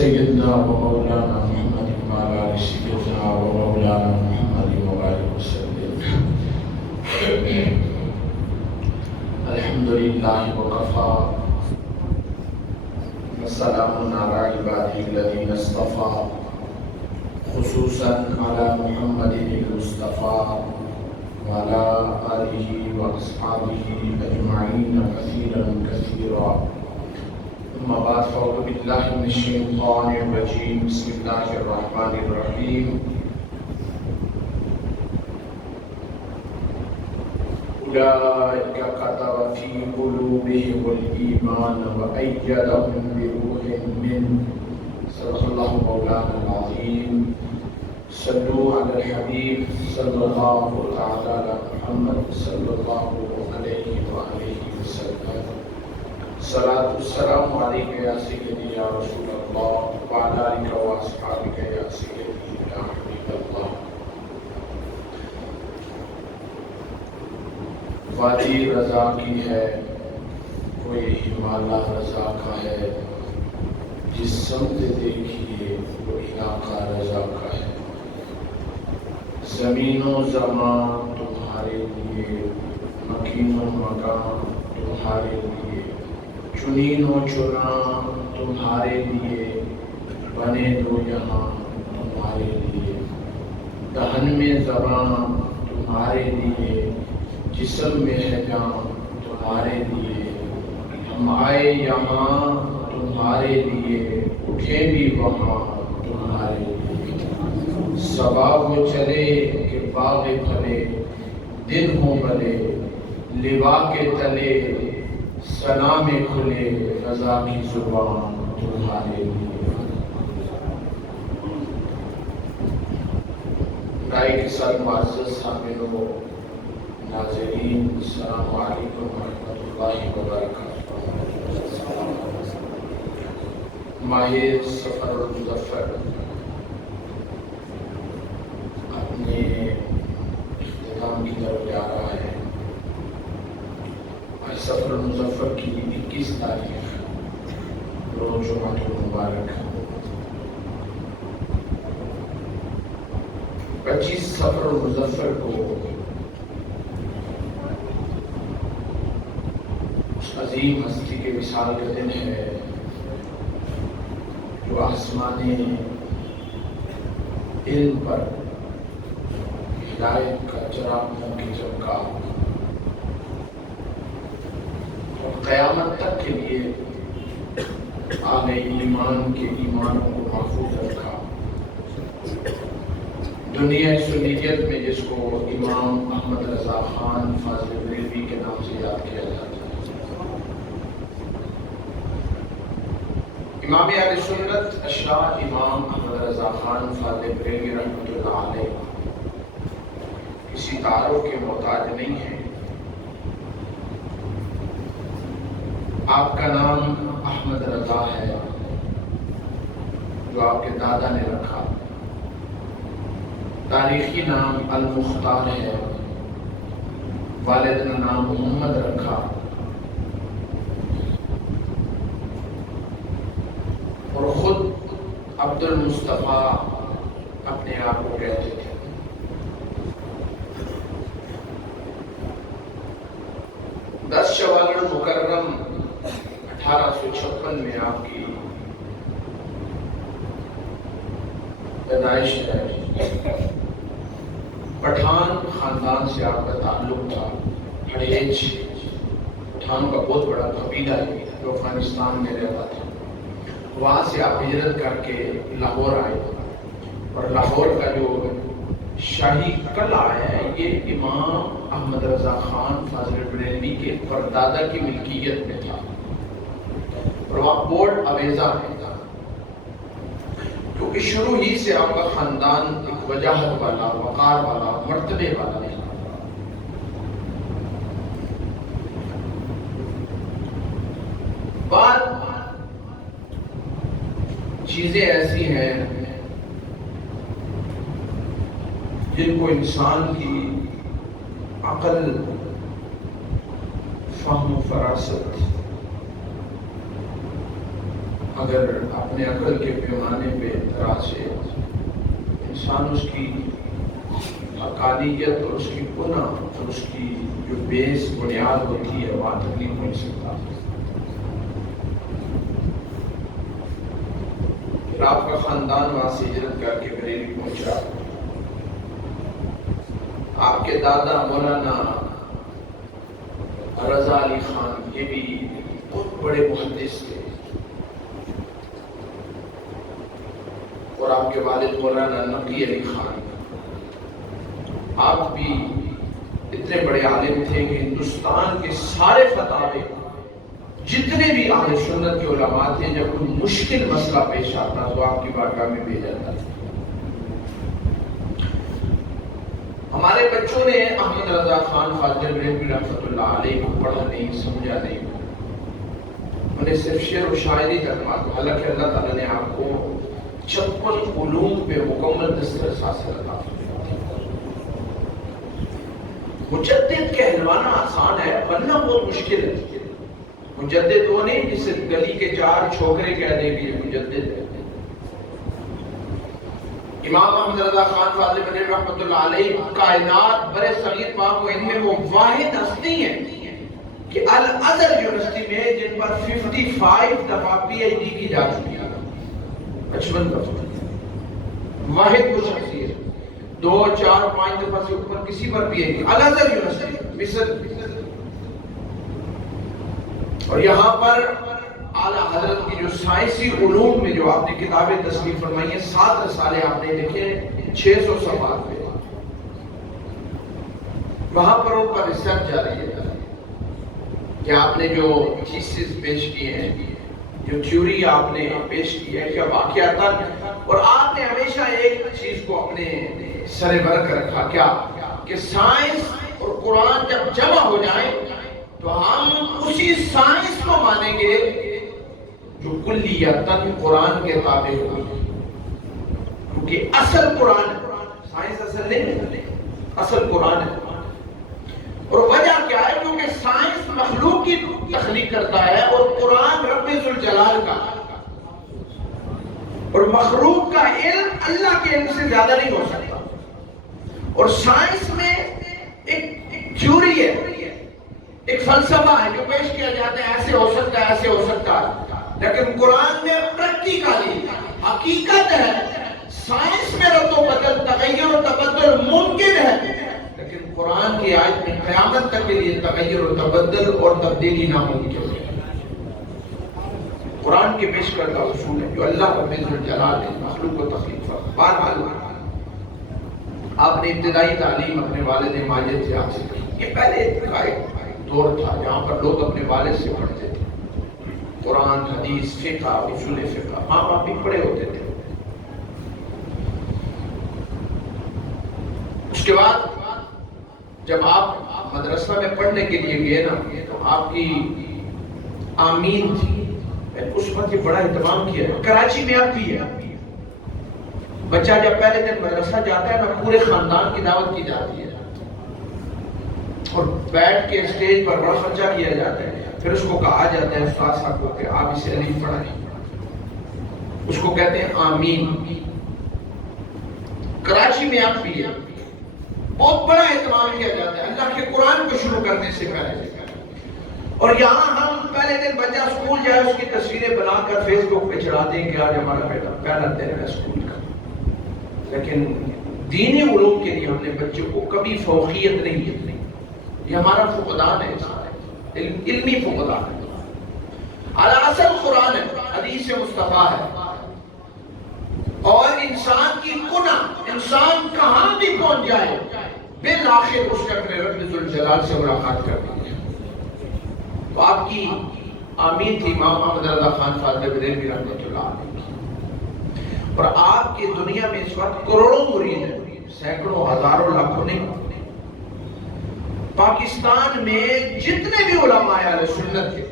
سيدنا ومولانا محمد وعلى آل سيدنا ومولانا محمد وبارك وسلم. الحمد لله وكفى وسلام على عباده الذين اصطفى خصوصا على محمد المصطفى وعلى آله وأصحابه أجمعين كثيرا كثيرا. أما بعد فأعوذ بالله من الشيطان الرجيم. بسم الله الرحمن الرحيم. أولئك كتب في قلوبهم الإيمان وأيدهم بروح منه. صدق الله مولانا العظيم. صلوا على الحبيب صلى الله تعالى على محمد صلى الله عليه وآله وسلم. صلاة والسلام عليك يا سيدي يا رسول الله وعلى آلك وأصحابك يا سيدي يا حبيب الله. وادی رضا کی ہے وہ یہی مالا رضا کا ہے، جس سمت دیکھیے وہ علاقہ رضا کا ہے. زمین و زمان تمہارے لیے، مکین و مکان تمہارے لیے، چنین و چنا تمہارے لیے، بنے دو یہاں تمہارے لیے. دہن میں زبان تمہارے لیے، جسم میں ہے جان تمہارے لیے. ہم آئے یہاں تمہارے لیے، اٹھے بھی وہاں تمہارے لیے. صبا وہ چلے کہ باغ پھلے، دن ہوں بلے لوا کے تلے، ثنا میں کھلے رضا کی زبان تمہارے لیے. رائے کے ساتھ معزز حامل و ناظرین، السلام علیکم ورحمۃ اللہ وبرکاتہ. ماہ سفر المظفر اپنے اختتام کی طرف جا رہا ہے. آج سفر المظفر کی 21 تاریخ روز جمعہ المبارک. 25 سفر المظفر کو عظیم ہستی کے وصال کا دن ہے، جو آسمان علم پر ہدایت کا چراغ منہ کی چمکا اور قیامت تک کے لیے آنے ایمان کے ایمانوں کو محفوظ رکھا. دنیا سنیت میں جس کو امام احمد رضا خان فاضل بریلوی کے نام سے یاد کیا جاتا ہے. امام اہل سنت اشراء امام احمد رضا خان فاضل بریلوی رحمۃ اللہ علیہ کسی تعارف کے محتاج نہیں ہیں. آپ کا نام احمد رضا ہے جو آپ کے دادا نے رکھا. تاریخی نام المختار ہے. والد نے نام محمد رکھا. اور خود عبد المصطفیٰ اپنے آپ کو کہتے تھے. دس شوال المکرم 1856 میں آپ کی پیدائش ہے. پٹھان خاندان سے آپ کا تعلق تھا. ہڑیج پٹھانوں کا بہت بڑا قبیلہ ہے جو افغانستان میں رہتا تھا. وہاں سے آپ ہجرت کر کے لاہور آئے اور لاہور کا جو شاہی قلعہ ہے یہ امام احمد رضا خان فاضل بریلوی کے پردادا کی ملکیت میں تھا اور وہاں بورڈ اویزہ میں تھا، کیونکہ شروع ہی سے آپ کا خاندان ایک وجاہت والا، وقار والا، مرتبے والا نہیں. بعد چیزیں ایسی ہیں جن کو انسان کی عقل، فہم و فراست اگر اپنے عقل کے پیمانے پہ اعتراض سے انسان اس کی حقانیت اور اس کی گناہ اور اس کی جو بیس بنیاد ہوتی ہے وہاں تک نہیں پہنچ سکتا. پھر آپ کا خاندان وہاں سے ہجرت کر کے بریلی پہنچا. آپ کے دادا مولانا رضا علی خان یہ بھی بہت بڑے محدث تھے، اور آپ کے والد مولانا نقی علی خان آپ بھی اتنے بڑے عالم تھے کہ ہندوستان کے سارے فتاوے جتنے بھی اہل سنت کے علماء تھے جب کوئی مشکل مسئلہ پیش آتا تو آپ کی بارگاہ میں بھیجا جاتا تھا. ہمارے بچوں نے احمد رضا خان فاضل بریلوی رحمۃ اللہ علیہ کو پڑھا نہیں، سمجھا نہیں، انہیں صرف شعر و شاعری تک معلوم. حالانکہ اللہ تعالیٰ نے آپ کو 56 علوم پہ مکمل دسترس حاصل تھا. مجدد کہلوانا آسان ہے، بننا بہت مشکل ہے. مجدد وہ نہیں جسے گلی کے 4 چھوکرے کہہ دیں کہ یہ مجدد ہے. امام احمد رضا خان فاضل بریلوی رحمۃ اللہ علیہ کائنات برِ صغیر پاک و ہند میں وہ واحد ہستی ہیں کہ الازہر یونیورسٹی میں جن پر 55 دفعہ پی ایچ ڈی کی جا چکی ہے. 55 دفعہ واحد وہ شخصیت 2 4 5 دفعہ سے اوپر کسی پر بھی ہے. الازہر یونیورسٹی مصر. اور یہاں پر اعلیٰ حضرت کی جو سائنسی علوم میں جو آپ نے کتابیں تصنیف فرمائی ہیں 7 رسالے آپ نے لکھے 600 صفحات پہ، وہاں پر ان کا ریسرچ جاری ہے کہ آپ نے جو تھیسس پیش کیے ہیں، جو تھیوری آپ نے پیش کی ہے کیا واقعات، اور آپ نے ہمیشہ ایک چیز کو اپنے سر برق رکھا کیا کہ سائنس اور قرآن جب جمع ہو جائیں تو ہم اسی سائنس کو مانیں گے جو کلیتاً قرآن کے تابع ہوگی، کیونکہ اصل قرآن ہے. سائنس اصل نہیں ہے، اصل قرآن ہے. اور وجہ کیا ہے؟ کیونکہ سائنس مخلوق کی تخلیق کرتا ہے اور قرآن رب ذوالجلال کا، اور مخلوق کا علم اللہ کے علم سے زیادہ نہیں ہو سکتا. اور سائنس میں ایک تھیوری ہے، ایک فلسفہ ہے جو پیش کیا جاتا ہے ایسے ہو سکتا ہے، ایسے ہو سکتا ہے. لیکن قرآن میں پریکٹیکلی حقیقت ہے. سائنس میں رد و بدل، تغیر و تبدل ممکن ہے، لیکن قرآن کی آیت میں قیامت تک کے لیے تغیر و تبدل اور تبدیلی ناممکن ہے. قرآن کے پیش کردہ اصول ہے جو اللہ رب ذوالجلال نے مخلوق کو تخلیق فرمایا. بہرحال آپ نے ابتدائی تعلیم اپنے والد ماجد سے حاصل کی. یہ پہلے ابتدائی دور تھا جہاں پر لوگ اپنے والد سے پڑھتے تھے، قرآن، حدیث، فقہ، اصول فقہ. ماں باپ بھی پڑھے ہوتے تھے. اس کے بعد جب آپ مدرسہ میں پڑھنے کے لیے گئے نا تو آپ کی آمین تھی. اس وقت یہ بڑا اہتمام کیا. کراچی میں اب بھی ہے، بچہ جب پہلے دن مدرسہ جاتا ہے نا پورے خاندان کی دعوت کی جاتی ہے اور بیٹھ کے اسٹیج پر بڑا خرچہ کیا جاتا ہے. پھر اس کو کہا جاتا ہے استاد صاحب کو کہ آپ اسے الف پڑھائیں. اس کو کہتے ہیں آمین. کراچی میں اب بھی ہے. بہت بڑا اہتمام کیا جاتا ہے اللہ کے قرآن کو شروع کرنے سے پہلے. اور یہاں ہم پہلے دن بچہ اسکول جائے اس کی تصویریں بنا کر فیس بک پہ چڑھاتے ہیں کہ آج ہمارا بیٹا پہلا دن ہے اسکول کا. لیکن دینی علوم کے لیے ہم نے بچوں کو کبھی فوقیت نہیں دی. یہ ہمارا فقدان ہے، علمی فقدان ہے. اصل قرآن ہے، حدیث مصطفیٰ ہے. اور انسان کی کنہ، انسان کہاں بھی پہنچ جائے بالآخر اس نے اپنے رب ذوالجلال سے ملاقات کرنی ہے. تو آپ کی آمین تھی امام احمد رضا خان فاضل بریلوی رحمۃ اللہ علیہ. اور آپ کی دنیا میں اس وقت کروڑوں مرید ہیں، سینکڑوں، ہزاروں، لاکھوں نہیں. پاکستان میں جتنے بھی علماء اہل سنت کے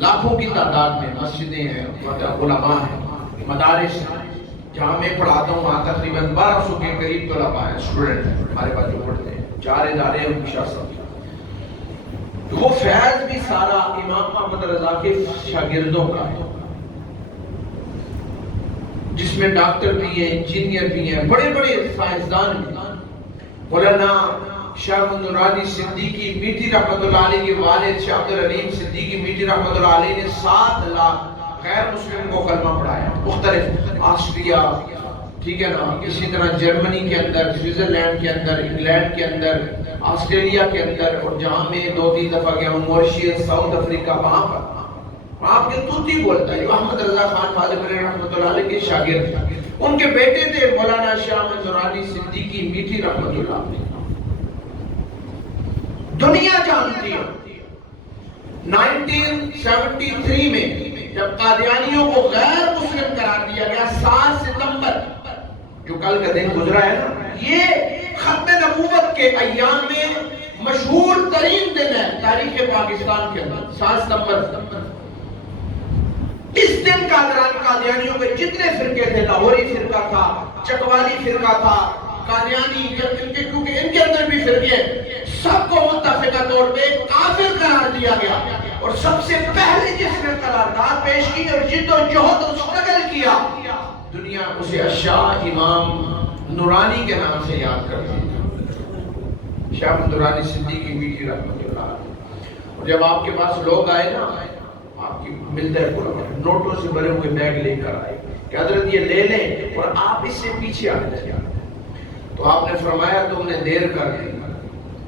لاکھوں کی تعداد میں مسجدیں ہیں، علماء ہیں، مدارس ہیں. جہاں میں پڑھاتا ہوں وہاں تقریباً 1200 کے قریب طلباء ہیں، اسٹوڈنٹ ہیں ہمارے پاس جو پڑھتے ہیں. 4 ادارے ہیں ہمیشہ سب. وہ فیض بھی سارا امام احمد رضا کے شاگردوں کا ہے. جس میں ڈاکٹر بھی ہیں، انجینئر بھی ہیں، بڑے بڑے سائنسدان بھی ہیں۔ مولانا شاہ نورانی صدیقی میٹھی رحمۃ اللہ علیہ کے والد شاہ عبدالعلیم صدیقی میٹھی رحمۃ اللہ علیہ نے 7 لاکھ غیر مسلم کو کلمہ پڑھایا، مختلف آسٹریا، ٹھیک ہے نا، اسی طرح جرمنی کے اندر، سوئٹزرلینڈ کے اندر، انگلینڈ کے اندر، آسٹریلیا کے اندر، اور جہاں میں 2-3 دفعہ گیا ہوں، ماریشس، ساؤتھ افریقہ، وہاں پر آپ کے توتی بولتا ہے، جو احمد رضا خان فاضل رحمۃ اللہ علیہ کے شاگرد تھے، ان کے بیٹے تھے مولانا شاہ نورانی صدیقی میٹھی رحمۃ اللہ علیہ۔ دنیا جانتی ہے 1973 میں جب قادیانیوں کو غیر مسلم قرار دیا گیا، 7 ستمبر جو کل کا دن گزرا ہے نا، یہ ختم نبوت کے ایام میں مشہور ترین دن ہے تاریخ پاکستان کے اندر، 7 ستمبر۔ اس دن قادیانیوں کے جتنے فرقے تھے، لاہوری فرقہ تھا، چکوالی فرقہ تھا، قادیانی، کیونکہ ان کے اندر بھی فرقے، سب کو متفقہ طور پہ کافر قرار دیا گیا، اور سب سے پہلے جس نے قرارداد پیش کی اور جد و جہد اور سٹرگل کیا، دنیا اسے شاہ امام نورانی کے نام سے یاد کرتی ہے، شاہ نورانی صدیقی میٹھی رحمۃ اللہ علیہ۔ اور جب آپ کے پاس لوگ آئے نا، آپ کی ملتا ہے پورا نوٹوں سے بھرے ہوئے بیگ لے کر آئے کہ حضرت یہ لے لیں اور آپ اس سے پیچھے آ جائیں، تو آپ نے فرمایا تم نے دیر کر دی،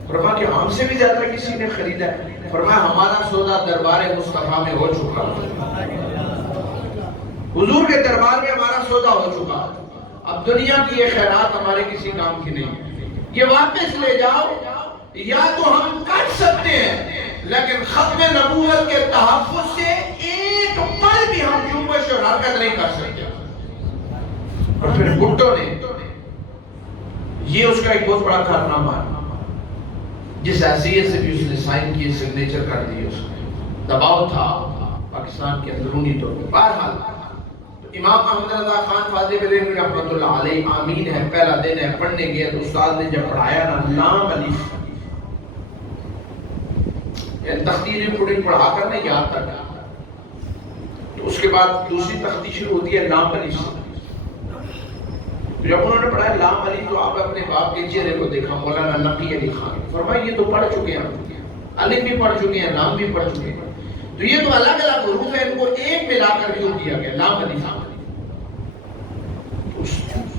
فرمایا کہ ہم سے بھی زیادہ کسی نے خریدا ہے، فرمایا ہمارا سودا دربار مصطفیٰ میں ہو چکا، حضور کے دربار میں ہمارا سودا ہو چکا، اب دنیا کی یہ خیرات ہمارے کسی کام کی نہیں، یہ واپس لے جاؤ، یا تو ہم کٹ سکتے ہیں لیکن ختم نبوت کے تحفظ سے ایک پل بھی ہم جنبش اور حرکت نہیں کر سکتے۔ اور پھر بھٹو نے، یہ اس کا ایک بہت بڑا کارنامہ ہے، جس حیثیت سے بھی اس نے سائن کیے، سگنیچر کر دیے، اس نے دباؤ تھا پاکستان کے اندرونی طور پر۔ بہرحال امام احمد رضا خان فاضل رحمۃ اللہ علیہ آمین ہے، پہلا دن ہے، پڑھنے گیا تو استاد نے جب پڑھایا نا لام الف، تختی پڑھی پڑھا کر نہیں یاد تک، تو اس کے بعد دوسری تختی شروع ہوتی ہے لام الف سے۔ جب انہوں نے پڑھا لام الف تو آپ اپنے باپ کے چہرے کو دیکھا، مولانا نقی علی خان، فرمایا یہ تو پڑھ چکے ہیں، الف بھی پڑھ چکے ہیں، لام بھی پڑھ چکے ہیں، تو یہ تو الگ الگ حروف ہیں، ان کو ایک ملا کر کیوں کیا گیا لام الف؟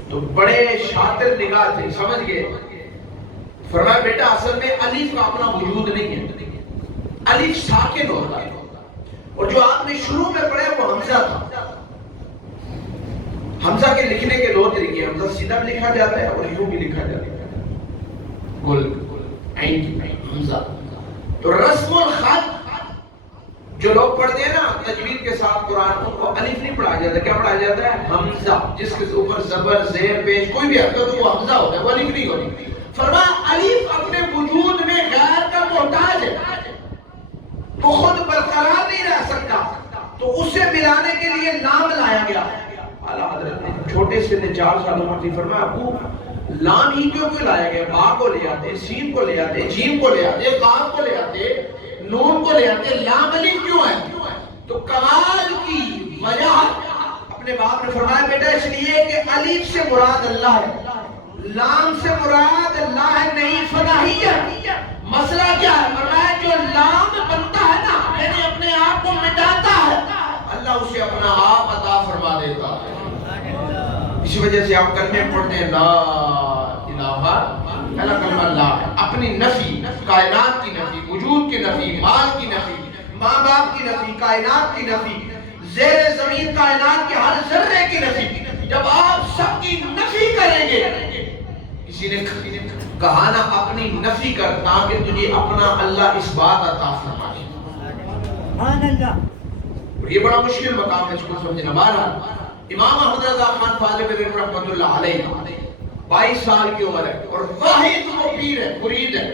تو بڑے شاطر نگاہ تھے، سمجھ گئے، فرمایا بیٹا اصل میں الف کا اپنا وجود نہیں ہے، الف ساکن ہوتا ہے، اور جو آپ نے شروع میں پڑھا وہ حمزہ تھا۔ حمزہ کے لکھنے کے 2 طریقے، حمزہ سیدھا بھی لکھا جاتا ہے اور یوں بھی لکھا جاتا ہے، گل عین حمزہ۔ تو رسم الخط جو لوگ پڑھتے ہیں نا تجوید کے ساتھ قرآن، ان کو الف نہیں پڑھا جاتا، کیا پڑھا جاتا ہے؟ حمزہ، جس کے اوپر زبر زیر پیش کوئی بھی حرکت ہو وہ حمزہ ہوتا ہے، وہ الف نہیں ہوتی۔ فرمایا الف اپنے وجود میں غیر کا محتاج ہے، وہ خود برقرار نہیں رہ سکتا، تو اسے ملانے کے لیے لام لایا گیا۔ اعلیٰ حضرت نے چھوٹے سے 4 سالوں میں فرمایا ابو لام ہی کیوں لایا گیا؟ با کو لے آتے، سین کو لے آتے، جیم کو لے آتے، قاف کو لے آتے، نون کو لے آتے، لام الف کیوں ہے؟ تو کمال کی وجہ اپنے باپ نے فرمایا بیٹا اس لیے کہ الف سے مراد اللہ ہے، لام سے مراد اللہ ہے نہیں فلاحیت۔ مسئلہ کیا ہے؟ فرمایا جو لام بنتا ہے نا، یعنی اپنے آپ کو مٹاتا ہے، اللہ اسے اپنا آپ عطا فرما دیتا ہے۔ اسی وجہ سے آپ کلمے پڑھتے ہیں لا الہ الا اللہ، اپنی نفی، کائنات کی نفی، وجود کی نفی، مال کی نفی، ماں باپ کی نفی، کائنات کی نفی، زیر زمین کائنات کے ہر ذرے کی نفی۔ جب آپ سب کی نفی کریں گے، کسی نے کہا نا اپنی نفی کر تاکہ تجھے اپنا اللہ اس بات عطا فرمائے، سبحان اللہ۔ یہ بڑا مشکل مقام ہے اس کو سمجھنا۔ بہرحال امام احمد رضا خان فاضل رحمۃ اللہ علیہ 22 سال کی عمر ہے، اور واحد وہ پیر ہے، مرید ہے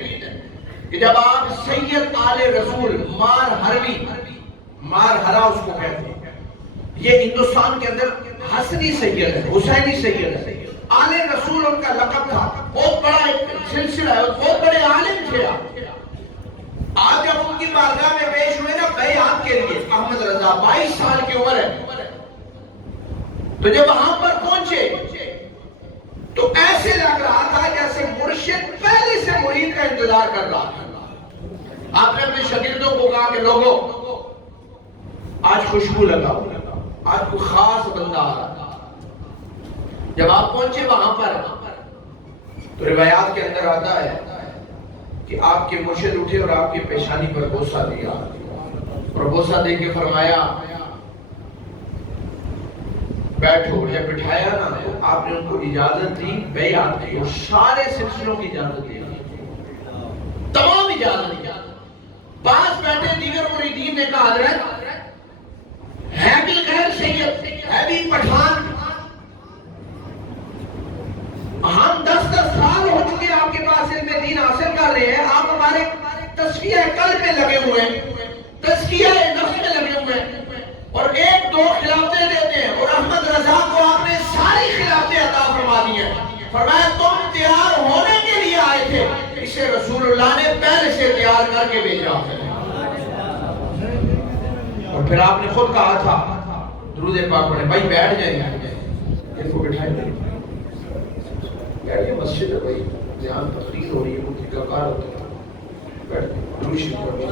کہ جب آپ سید آل رسول مار حروی، مار ہرا اس کو کہتے ہیں، یہ ہندوستان کے اندر حسنی سید ہے، حسینی سید ہے، آل رسول ان کا لقب تھا، بہت بڑا ایک سلسلہ ہے، بہت بڑے عالم تھے۔ آج جب ان کی بارگاہ میں پیش ہوئے نا بیعت کے لیے، احمد رضا 22 سال کی عمر ہے، تو جب وہاں پر پہنچے تو ایسے لگ رہا تھا جیسے مرشد پہلے سے مرید کا انتظار کر رہا تھا۔ آپ نے اپنے شاگردوں کو کہا کہ لوگوں آج خوشبو لگاؤ، آج کوئی خاص بندہ آ رہا تھا۔ جب آپ پہنچے وہاں پر تو روایات کے اندر آتا ہے کہ آپ کے مرشد اٹھے اور آپ کی پیشانی پر بوسہ دیا اور بوسہ دے کے فرمایا بیٹھو۔ جب بٹھایا نا تو آپ نے ان کو اجازت دی، بیعت کی اور سارے سلسلوں کی اجازت دی، تمام اجازت دی۔ پاس بیٹھے دیگر مریدین نے کہا حضرت ہے بھی غیر سید، ہے بھی پٹھان، ہم 10 سال ہو چکے آپ کے پاس علم دین حاصل کر رہے ہیں، آپ ہمارے تزکیہ قلب میں لگے ہوئے ہیں، تزکیہ نفس میں لگے ہوئے ہیں اور 1-2 خلافتیں دیتے ہیں، اور احمد رضا کو آپ نے ساری خلافتیں عطا فرما دی ہیں۔ فرمایا تم تیار ہونے کے لیے آئے تھے، اسے رسول اللہ نے پہلے سے تیار کر کے بھیجا ہے۔ اور پھر آپ نے خود کہا تھا درود پاک پڑھیں، بھائی بیٹھ جائیں ان کو بٹھائیں گے، یہ مسجد ہے بھائی، یہاں تقریر ہو رہی ہے، مفتی کا کار ہوتا ہے، بیٹھ درود شریف پڑھیں۔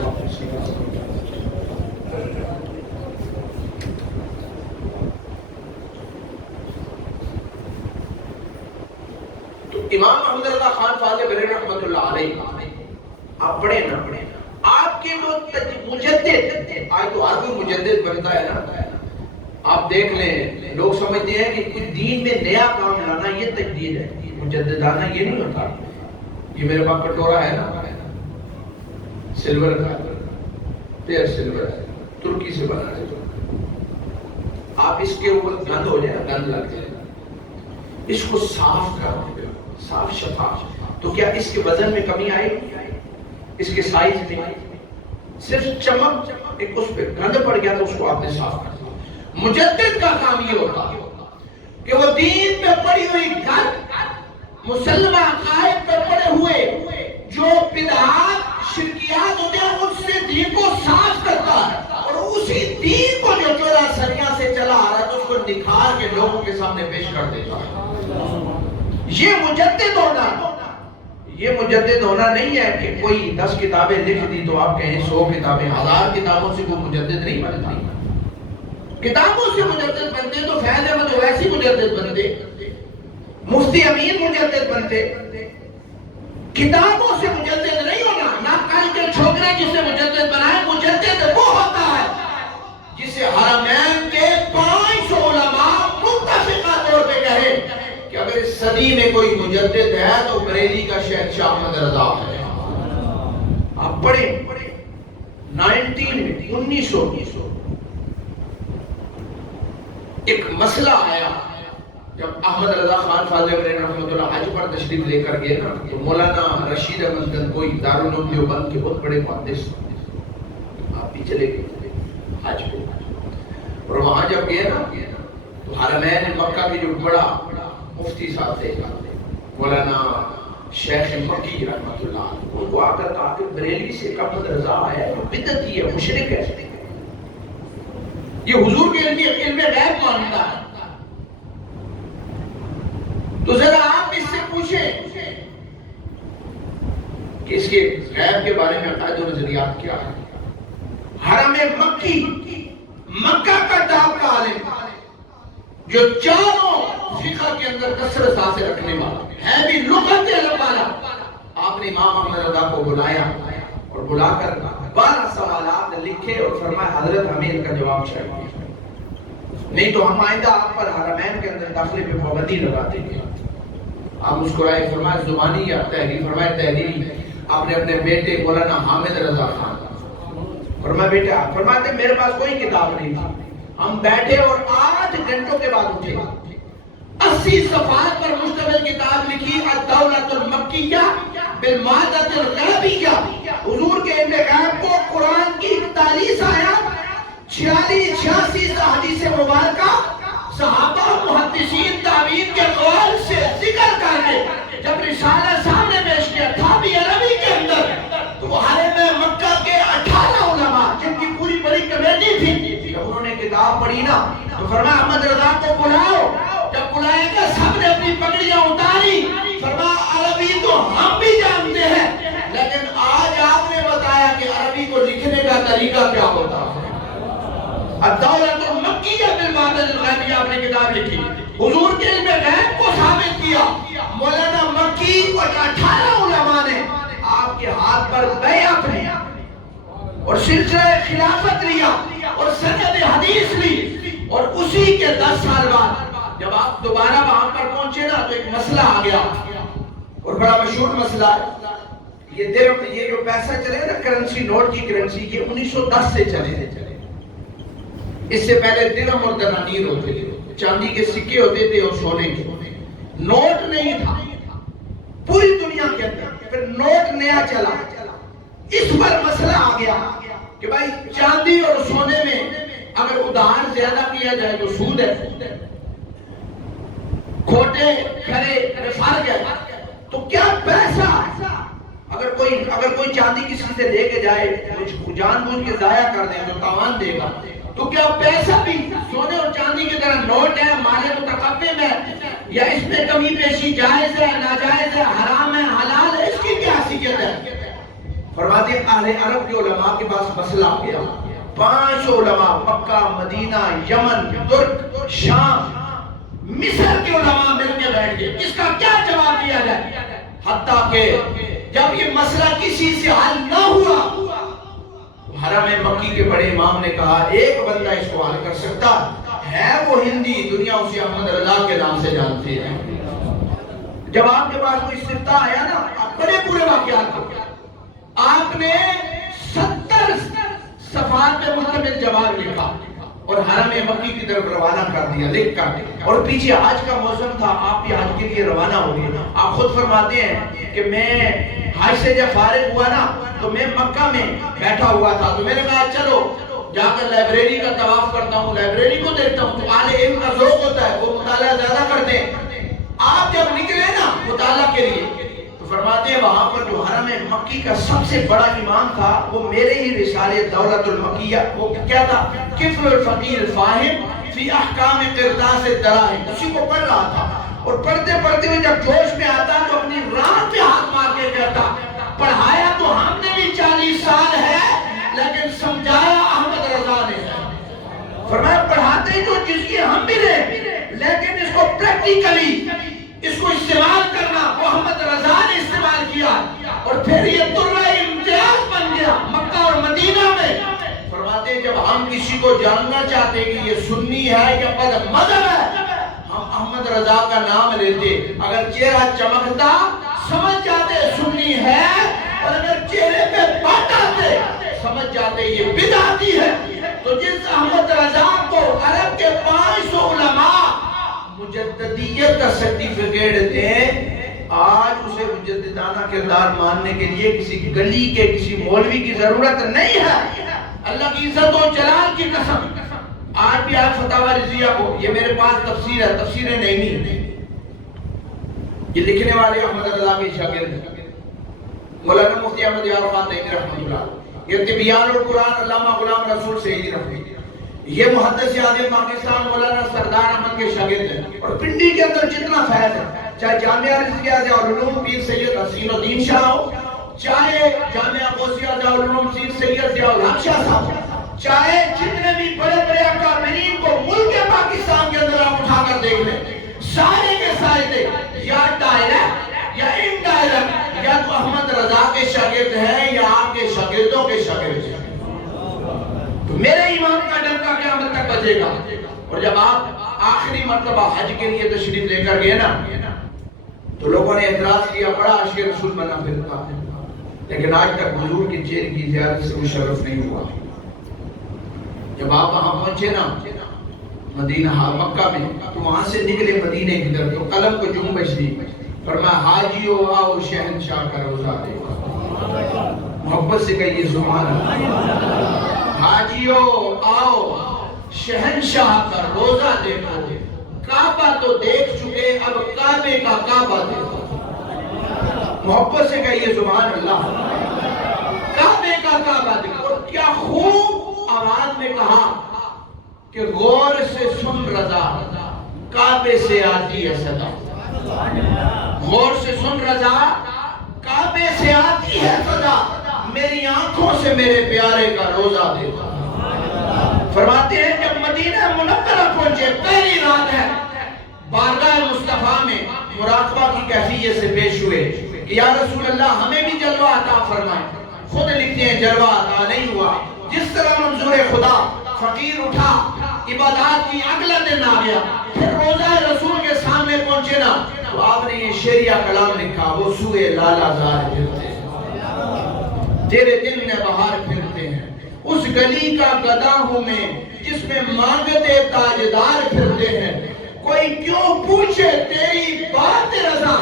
تو امام احمد رضا خان فاضل بریلوی رحمۃ اللہ علیہ، آپ پڑھیں نا، آپ کے جو مجدد، آج تو ہر کوئی مجدد بنتا ہے نا، آپ دیکھ لیں لوگ سمجھتے ہیں کہ کچھ دین میں نیا کام لانا یہ تجدید ہے، مجدد آنا یہ نہیں ہوتا۔ یہ میرے پاس کٹورا ہے نا سلور کا، پیر سلور ہے، ترکی سے بنا ہے، آپ اس کے اوپر گند ہو جائے، گند لگ جائے، اس کو صاف کر دیں، صاف شفاف، تو کیا اس کے وزن میں کمی آئے گی؟ اس کے سائز میں صرف چمک ایک اس پہ گند پڑ گیا تو اس کو آپ نے صاف کر دیا۔ مجدد کا کام یہ ہوتا ہے کہ وہ دین پہ پڑی ہوئی گند، مسلمہ عقائد پہ پڑے ہوئے جو بدعات شرکیات ہوتے ہیں ان سے دین کو صاف کرتا ہے، اور اسی دین کو جو 14 صدیوں سے چلا آ رہا ہے تو اس کو نکھار کے لوگوں کے سامنے پیش کر دیتا ہے۔ یہ مجدد ہونا، یہ مجدد ہونا نہیں ہے کہ کوئی 10 کتابیں لکھ دی تو آپ کہیں 100 کتابیں، 1000 کتابوں سے کوئی مجدد نہیں بنتا۔ کتابوں سے مجدد بنتے تو فیض احمد اویسی مجدد بنتے، مفتی امین مجدد بنتے۔ کتابوں سے مجدد نہیں ہونا، نہ کل کے چھوکرے جسے مجدد بنائے، مجدد وہ ہوتا ہے جسے حرمین کے 500 علماء متفقہ طور پہ کہے کہ اگر اس صدی میں کوئی مجدد ہے تو بریلی کا شہنشاہ احمد رضا ہے۔ آپ پڑھیں 1900 ایک مسئلہ آیا جب احمد رضا خان فاضل بریلوی رحمۃ اللہ حج پر تشریف لے کر گئے نا، تو مولانا رشید احمد گنگوئی دارالعلوم دیوبند کے بہت بڑے محدث، آپ بھی چلے گئے حج پہ، اور وہاں جب گئے نا تو حرمین مکہ کے جو بڑا مفتی صاحب تھے مولانا شیخ مکی رحمۃ اللہ علیہ، ان کو آ کر کہا کہ بریلوی سے احمد رضا آیا ہے، بدعتی ہے، مشرک ہے، یہ حضور کے علم غیب مانتا ہے، تو ذرا آپ اس سے پوچھیں کہ اس کے غیب کے بارے میں عقائد و نظریات کیا ہے۔ حرم مکی، مکہ کا ٹاپ کا عالم جو چاروں فقہ کے اندر کثرت حاصل رکھنے والا ہے، بھی لغت علم والا، آپ نے امام احمد رضا کو بلایا اور بلا کر 12 سوالات لکھے اور فرمایا حضرت ہمیں ان کا جواب چاہیے، نہیں تو ہم آئندہ آپ پر حرمین کے اندر داخلے پہ پابندی لگا دیں گے۔ آپ مسکرائے، فرمایا زبانی یا تحریری؟ فرمایا تحریری۔ آپ نے اپنے بیٹے مولانا حامد رضا خان، فرمایا بیٹا، فرماتے میرے پاس کوئی کتاب نہیں تھی، ہم بیٹھے اور 8 گھنٹوں کے بعد اٹھے، 80 صفحات پر مشتمل کتاب لکھی الدولۃ المکیہ بالمادۃ الغیبیہ، حضور کے علم غیب کو قرآن کی 41 آیات، 46-86 حدیث مبارکہ، صحابہ محدثین تابعین کے قول سے ذکر کر کے جب رسالہ سامنے پیش کیا تھا بھی عربی کے اندر، تو وہ حرم مکہ کے 18 علماء جن کی پوری بڑی کمیٹی تھی، جب انہوں نے کتاب پڑھی نا تو فرمایا احمد رضا کو بلاؤ. جب بلائے گا سب نے اپنی پگڑیاں اتاری. فرمایا عربی تو ہم بھی جانتے ہیں لیکن آج آپ نے بتایا کہ عربی کو لکھنے کا طریقہ کیا ہوتا ہے. الدولۃ المکیہ بالمعدن الغیبی آپ نے کتاب لکھی. حضور کے علم غیب کو ثابت کیا. مولانا مکی اور 18 علماء نے آپ کے ہاتھ پر بیعت لی اور سلسلہ خلافت لیا اور سند حدیث لی. اور اسی کے 10 سال بعد جب آپ دوبارہ وہاں پر پہنچے نا تو ایک مسئلہ آ گیا اور بڑا مشہور مسئلہ ہے. یہ درہم، یہ جو پیسہ چلے نا کرنسی، نوٹ کی کرنسی، یہ 1910 سے چلے. اس سے پہلے درہم اور دنانیر ہوتے تھے، چاندی کے سکے ہوتے تھے اور سونے کے. نوٹ نہیں تھا پوری دنیا کے اندر. پھر نوٹ نیا چلا. اس پر مسئلہ آ گیا کہ بھائی چاندی اور سونے میں اگر ادھار زیادہ کیا جائے تو سود ہے، کھوٹے کھڑے فرق ہے. تو کیا پیسہ اگر کوئی چاندی کسی سے لے کے جائے، جان بوجھ کے ضائع کر دیں تو تاوان دے گا. تو کیا پیسہ بھی سونے اور چاندی کی طرح نوٹ ہے، مال متقبل ہے، یا اس میں کمی بیشی جائز ہے، ناجائز ہے، حرام ہے، حلال ہے، اس کی کیا حیثیت ہے؟ فرماتے ہیں اہل عرب کے علماء کے پاس مسئلہ آ گیا. 5 علماء مکہ، مدینہ، یمن، ترک، شام، مصر کے علماء مل کے بیٹھ گئے اس کا کیا جواب دیا جائے. حتیٰ کہ جب یہ مسئلہ کسی سے حل نہ ہوا، حرم مکی کے بڑے امام نے کہا ایک بندہ اس کو حل کر سکتا ہے، وہ ہندی، دنیا اسے احمد رضا کے نام سے جانتے ہیں. جب آپ کے پاس کوئی استفتاء آیا نا، آپ بڑے پورے واقعات کو آپ نے 70 صفحات میں مکمل جواب لکھا اور حرم مکی کی طرف روانہ کر دیا لکھ کر. اور پیچھے حج کا موسم تھا، آپ بھی حج کے لیے روانہ ہو گئے. آپ خود فرماتے ہیں کہ میں حج سے جب فارغ ہوا نا تو میں مکہ میں بیٹھا ہوا تھا تو میں نے کہا چلو جا کر لائبریری کا طواف کرتا ہوں، لائبریری کو دیکھتا ہوں. تو اہل علم کا ذوق ہوتا ہے، وہ مطالعہ زیادہ کرتے ہیں. آپ جب نکلے نا مطالعہ کے لیے تو فرماتے ہیں وہاں پر جو حرم مکی کا سب سے بڑا امام تھا وہ میرے ہی رسالے دولت المکیہ، وہ کیا تھا، کفل الفقیر الفاہم فی احکام قرطاس الدراہم، اسی کو پڑھ رہا تھا. اور پڑھتے پڑھتے ہوئے جب جوش میں آتا تو اپنی ران پہ ہاتھ مار کے کہتا پڑھایا تو ہم نے بھی 40 سال ہے لیکن سمجھایا احمد رضا نے ہے. فرمایا پڑھاتے جو جس کی ہم بھی رہے لیکن اس کو پریکٹیکلی اس کو استعمال کرنا وہ احمد رضا نے استعمال کیا. اور پھر یہ درہ امتیاز بن گیا مکہ اور مدینہ میں. فرماتے جب ہم کسی کو جاننا چاہتے کہ یہ سنی ہے یا بد مذہب ہے، ہم احمد رضا کا نام لیتے. اگر چہرہ چمکتا سمجھ جاتے سنی ہے، اور اگر چہرے پہ بات آتے سمجھ جاتے یہ بدعتی ہے. تو جس احمد رضا کو عرب کے 500 علماء مجددیت کا سرٹیفکیٹ دیں، آج اسے مجددانہ کردار ماننے کے لیے کسی گلی کے کسی مولوی کی ضرورت نہیں ہے. اللہ کی عزت و جلال کی قسم آج بھی آپ فتاوی رضیہ کو، یہ میرے پاس تفسیر ہے، تفسیر نعیمی، یہ لکھنے والے احمد رضا کے شاگرد مولانا مفتی احمد یار خان نعیمی رحمۃ اللہ، یہ طبیان القرآن علامہ غلام رسول سعیدی رحمۃ اللہ، یہ محدث اعظم پاکستان مولانا سردار احمد کے شاگرد ہیں. اور پنڈی کے اندر جتنا فیض ہے، چاہے جامعہ رضویہ ضیاءالعلوم پیر سید حسین الدین شاہ ہو، چاہے جامعہ غوثیہ ضیاءالعلوم پیر سید ضیاء الحق شاہ صاحب، چاہے جتنے بھی بڑے بڑے اکابرین کو ملک پاکستان کے اندر آپ اٹھا کر دیکھ لیں، سارے کے سارے تھے یا ڈائریکٹ یا انڈائریکٹ یا تو احمد رضا کے شاگرد ہیں یا آپ کے شاگردوں کے شاگرد ہیں. تو میرے امام کا ڈنکا قیامت تک بجے گا. اور جب آپ آخری مرتبہ حج کے لیے تشریف لے کر گئے نا تو لوگوں نے اعتراض کیا بڑا عاشق رسول بنا پھرتا ہے، لیکن آج تک حضور کے چہرے کی زیارت سے مشرف نہیں ہوا. جب آپ وہاں پہنچے نا مدینہ مکہ میں تو وہاں سے نکلے مدینے کی طرف تو قلم کو جنبش دی، فرمایا حاجیو آؤ شہنشاہ کا روزہ دیکھو. محبت سے کہیے سبحان اللہ. حاجیو آؤ شہنشاہ کا روزہ دیکھو. کعبہ تو دیکھ چکے، اب کعبے کا کعبہ دیکھو. محبت سے کہیے سبحان اللہ. کعبے کا کعبہ دیکھو. اور کیا خوب آواز میں کہا کہ غور سے سن رضا، کعبے سے آتی ہے صدا. غور سے سن رضا، کعبے سے آتی ہے صدا، میری آنکھوں سے میرے پیارے کا روزہ دیتا. فرماتے ہیں جب مدینہ منورہ پہنچے، پہلی رات ہے، بارگاہ مصطفیٰ میں مراقبہ کی کیفیت سے پیش ہوئے کہ یا رسول اللہ ہمیں بھی جلوہ عطا فرمائیں. خود لکھتے ہیں جلوہ عطا نہیں ہوا. جس طرح منظور خدا فقیر اٹھا، عبادات کی اگلا دن آ گیا، پھر روزہ رسول کے سامنے پہنچے نا تو آپ نے یہ شعریہ کلام لکھا، وہ سوئے لالا زار پھرتے ہیں، تیرے دل میں بہار پھرتے ہیں، اس گلی کا گدا ہوں میں جس میں مانگتے تاجدار پھرتے ہیں. کوئی کیوں پوچھے تیری بات رضا،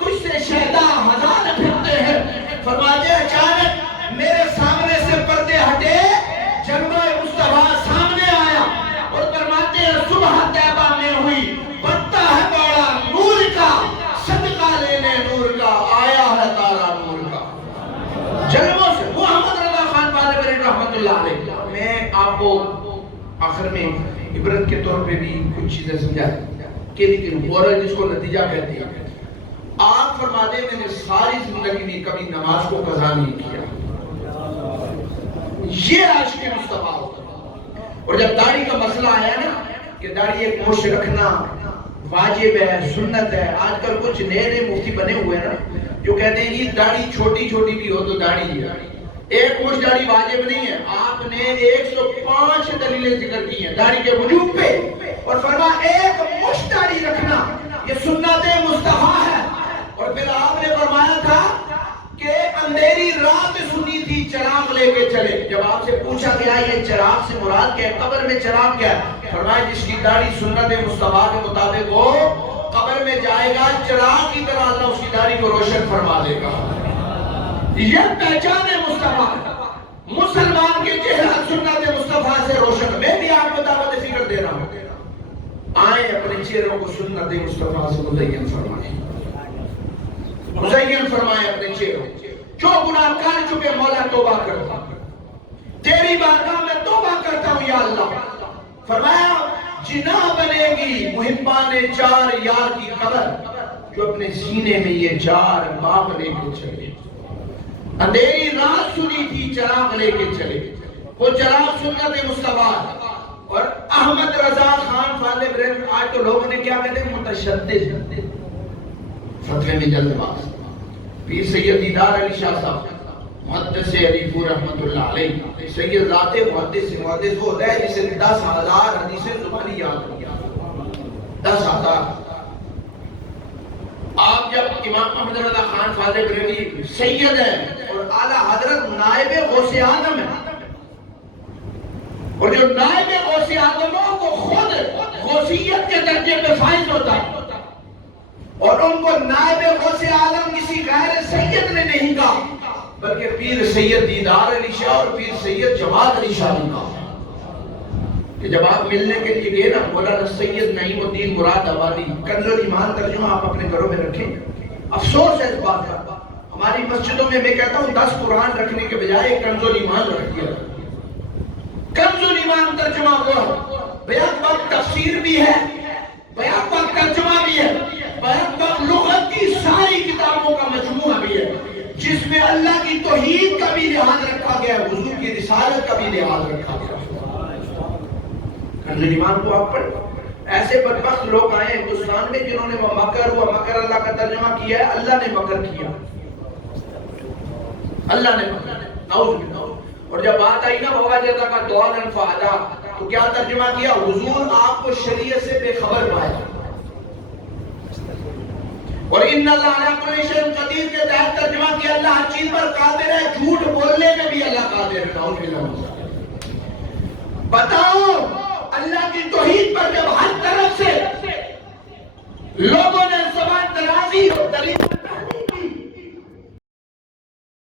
تجھ سے شہدہ ہزار پھرتے ہیں. فرماتے اچانک میرے سامنے سے پردے ہٹے، جلوہ مصطفیٰ سامنے آیا اور فرماتے ہیں صبح طیبہ میں ہوئی، پتا ہے بڑا نور کا، صدقہ لینے نور کا، آیا ہے تارا نور کا. جلووں سے محمد رضا خان پالے رحمت اللہ علیہ. میں آپ کو آخر میں عبرت کے طور پہ بھی کچھ چیزیں سمجھا کہ لیکن غور جس کو نتیجہ کہتے ہیں. آپ فرما دیں میں نے ساری زندگی میں کبھی نماز کو قضا نہیں کیا. یہ عاشق مصطفیٰ ہوتا ہے. اور جب داڑھی کا مسئلہ آیا نا کہ داڑھی ایک مش رکھنا واجب ہے، سنت ہے. آج کل کچھ نئے نئے مفتی بنے ہوئے ہیں نا جو کہتے ہیں یہ داڑھی چھوٹی چھوٹی بھی ہو تو داڑھی ہے، ایک مش داڑھی واجب نہیں ہے. آپ نے 105 دلیلیں ذکر کی ہیں داڑھی کے وجوب پہ، اور فرمایا ایک مش داڑھی رکھنا یہ سنت مصطفیٰ ہے. اور پھر آپ نے فرمایا تھا کہ اندھیری رات سنی تھی چراغ لے کے چلے. جب آپ سے پوچھا گیا یہ چراغ سے مراد کیا ہے، قبر میں چراغ کیا ہے، فرمایا جس کی داڑھی سنت مصطفیٰ کے مطابق ہو قبر میں جائے گا چراغ کی طرح اللہ اس کی داڑھی کو روشن فرما دے گا. یہ پہچان مصطفیٰ مسلمان کے چہرہ سنت مصطفیٰ سے روشن. میں بھی آپ کو دعوت فکر دے رہا ہوں، آئیں اپنے چہروں کو سنت مصطفیٰ سے مزین فرمائیں، مزین فرمائیں اپنے چہروں. جو گناہ کر چکے مولا توبہ کرتا ہوں، تیری بارگاہ میں توبہ کرتا ہوں یا اللہ. فرمایا جنا بنے گی محبان چار یار کی قبر جو اپنے سینے میں یہ چار باغ لے کے چلے. اندھیری رات سنی تھی چراغ لے کے چلے، وہ چراغ سنت مصطفیٰ. اور احمد رضا خان فاضل بریلوی، آج تو لوگوں نے کیا کہتے ہیں متشدد، فتوے میں جلد باز. پیر سید دیدار علی شاہ صاحب محدث علی پور رحمت اللہ علیہ، سید ذات محدث وہ ہوتا ہے جسے 10,000 حدیثیں زبانی یاد ہو، 10,000. آپ جب امام احمد رضا خان فاضل بریلوی سید ہیں اور اعلیٰ حضرت نائب غوث اعظم ہیں، اور جو نائب غوث اعظم ہو وہ خود غوثیت کے درجے پہ فائز ہوتا ہے، اور ان کو نائب غوث اعظم کسی غیر سید نے نہیں کہا بلکہ پیر سید دیدار علی شاہ اور پیر سید جماعت علی شاہ نے کہا. کہ جب آپ ملنے کے لیے گئے نا مولانا سید نعیم الدین مراد آبادی، کنز الایمان ترجمہ آپ اپنے گھروں میں رکھیں. افسوس ہے اس بات کا، ہماری مسجدوں میں کہتا ہوں 10 قرآن رکھنے کے بجائے کنز الایمان رکھ دیا. کنز الایمان ترجمہ وہ بیان وقت تفسیر بھی ہے، بیان وقت ترجمہ بھی ہے، بیان وقت لغت کی ساری کتابوں کا مجموعہ بھی ہے، جس میں اللہ کی توحید کا بھی لحاظ رکھا گیا ہے، حضور کی رسالت کا بھی لحاظ رکھا گیا ہے. کنز الایمان کو آپ پڑھ. ایسے بدبخت لوگ آئے ہندوستان میں جنہوں نے مکر ہوا، مکر اللہ کا ترجمہ کیا ہے اللہ نے مکر کیا، اللہ نے مکر. اور جب بات آئی نا وواجدہ کا دعاً فعلا تو کیا ترجمہ کیا، حضور آپ کو شریعت سے بے خبر پائے. اور ان اللہ علیہ کل شیء قدیر کے تحت ترجمہ کیا اللہ ہر چیز پر قادر ہے، جھوٹ بولنے میں بھی اللہ قادر ہے. بتاؤ